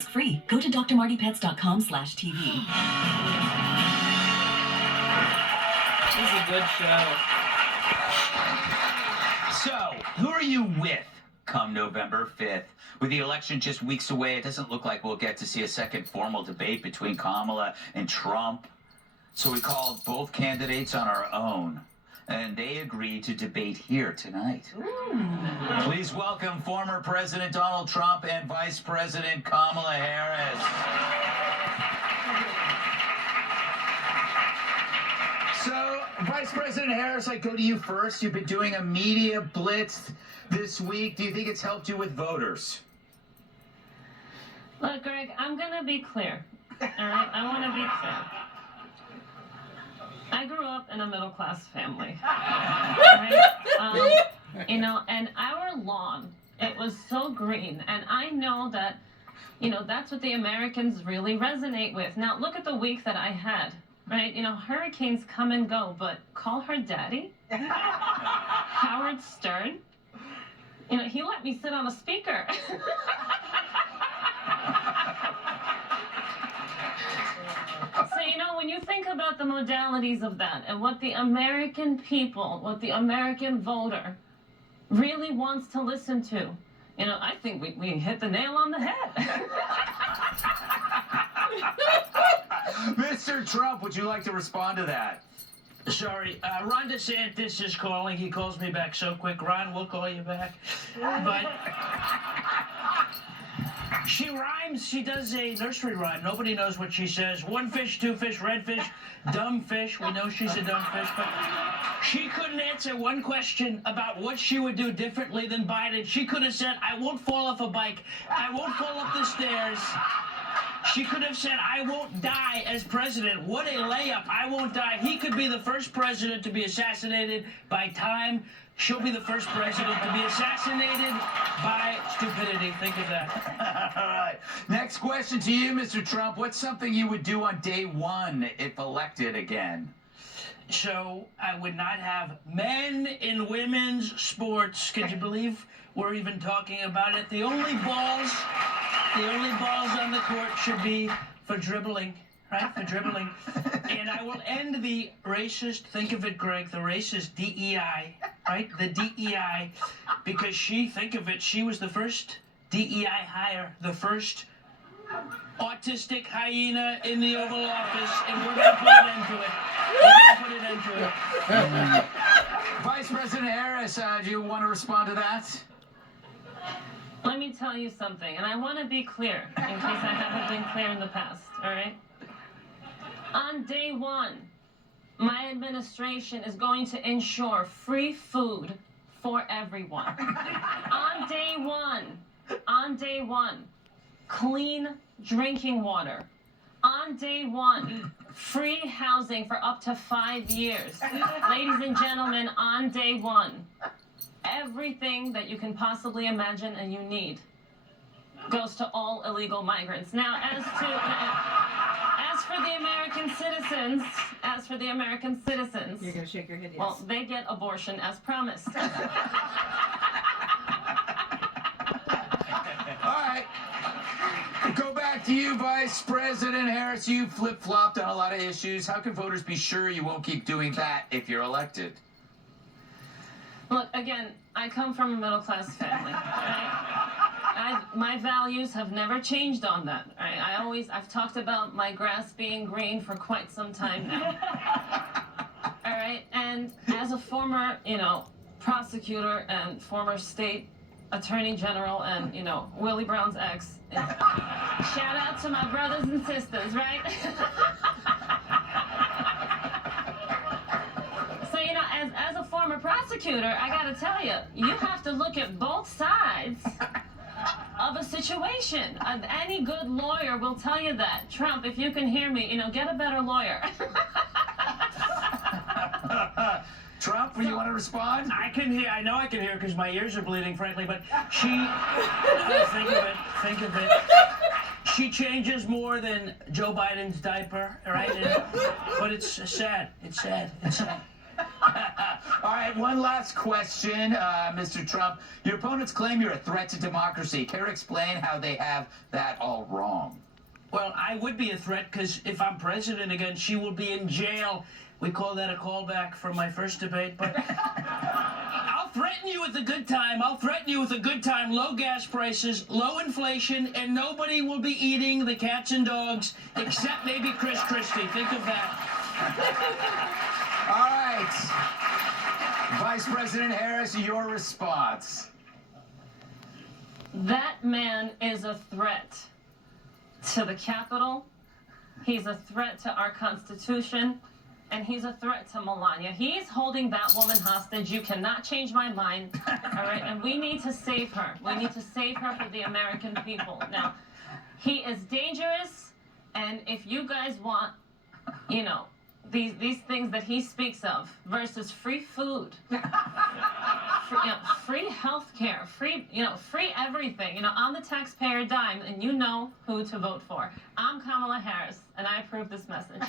Free. Go to drmartypets.com/TV. This is a good show. So, who are you with come November 5th? With the election just weeks away, it doesn't look like we'll get to see a second formal debate between Kamala and Trump. So we called both candidates on our own, and they agreed to debate here tonight. Please welcome former President Donald Trump and Vice President Kamala Harris. So, Vice President Harris, I go to you first. You've been doing a media blitz this week. Do you think it's helped you with voters? Look, Greg, I'm going to be clear. All right? I want to be clear. I grew up in a middle-class family. Right? And our lawn, it was so green. And I know that, that's what the Americans really resonate with. Now, look at the week that I had. Right? Hurricanes come and go, but call her daddy? Howard Stern? He let me sit on a speaker. So, when you think about the modalities of that and what the American people, what the American voter really wants to listen to, I think we hit the nail on the head. Mr. Trump, would you like to respond to that? Sorry, Ron DeSantis is calling. He calls me back so quick. Ron, we'll call you back. But she rhymes. She does a nursery rhyme. Nobody knows what she says. One fish, two fish, red fish, dumb fish. We know she's a dumb fish, but she couldn't answer one question about what she would do differently than Biden. She could have said, I won't fall off a bike. I won't fall up the stairs. She could have said, I won't die as president. What a layup. I won't die. He could be the first president to be assassinated by time. She'll be the first president to be assassinated by stupidity. Think of that. All right. Next question to you, Mr. Trump. What's something you would do on day one if elected again? So I would not have men in women's sports. Could you believe we're even talking about it? The only balls on the court should be for dribbling, right? For dribbling. And I will end the racist, think of it, Greg, the racist DEI, right? The DEI, because think of it, she was the first DEI hire, the first autistic hyena in the Oval Office, and we're going to put an end to it. We're going to put an end to it. Vice President Harris, do you want to respond to that? Let me tell you something, and I want to be clear, in case I haven't been clear in the past, all right? On day one, my administration is going to ensure free food for everyone. On day one, clean drinking water. On day one, free housing for up to 5 years. Ladies and gentlemen, on day one, everything that you can possibly imagine and you need goes to all illegal migrants. Now, as for the American citizens, you're gonna shake your head. Yes. Well, they get abortion as promised. All right. Go back to you, Vice President Harris. You flip-flopped on a lot of issues. How can voters be sure you won't keep doing that if you're elected? Look, again, I come from a middle-class family. Right? My values have never changed on that. Right? I've talked about my grass being green for quite some time now. All right, and as a former, prosecutor and former state attorney general and, Willie Brown's ex, shout out to my brothers and sisters, right? As a former prosecutor, I gotta tell you, you have to look at both sides of a situation. Any good lawyer will tell you that. Trump, if you can hear me, get a better lawyer. Trump, you want to respond? I can hear. I know I can hear because my ears are bleeding, frankly. But think of it. She changes more than Joe Biden's diaper, right? But it's sad. It's sad. All right, one last question, Mr. Trump. Your opponents claim you're a threat to democracy. Care to explain how they have that all wrong? Well, I would be a threat because if I'm president again, she will be in jail. We call that a callback from my first debate, but I'll threaten you with a good time. I'll threaten you with a good time, low gas prices, low inflation, and nobody will be eating the cats and dogs except maybe Chris Christie. Think of that. All right. Vice President Harris, your response. That man is a threat to the Capitol. He's a threat to our Constitution. And he's a threat to Melania. He's holding that woman hostage. You cannot change my mind. All right? And we need to save her. We need to save her for the American people. Now, he is dangerous. And if you guys want, you know, these things that he speaks of versus free food, free health care, free everything, on the taxpayer dime, and you know who to vote for. I'm Kamala Harris, and I approve this message.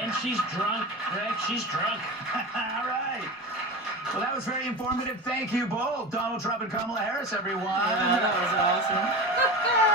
And she's drunk, Greg. She's drunk. All right. Well, that was very informative. Thank you both, Donald Trump and Kamala Harris, everyone. Yeah, that was awesome.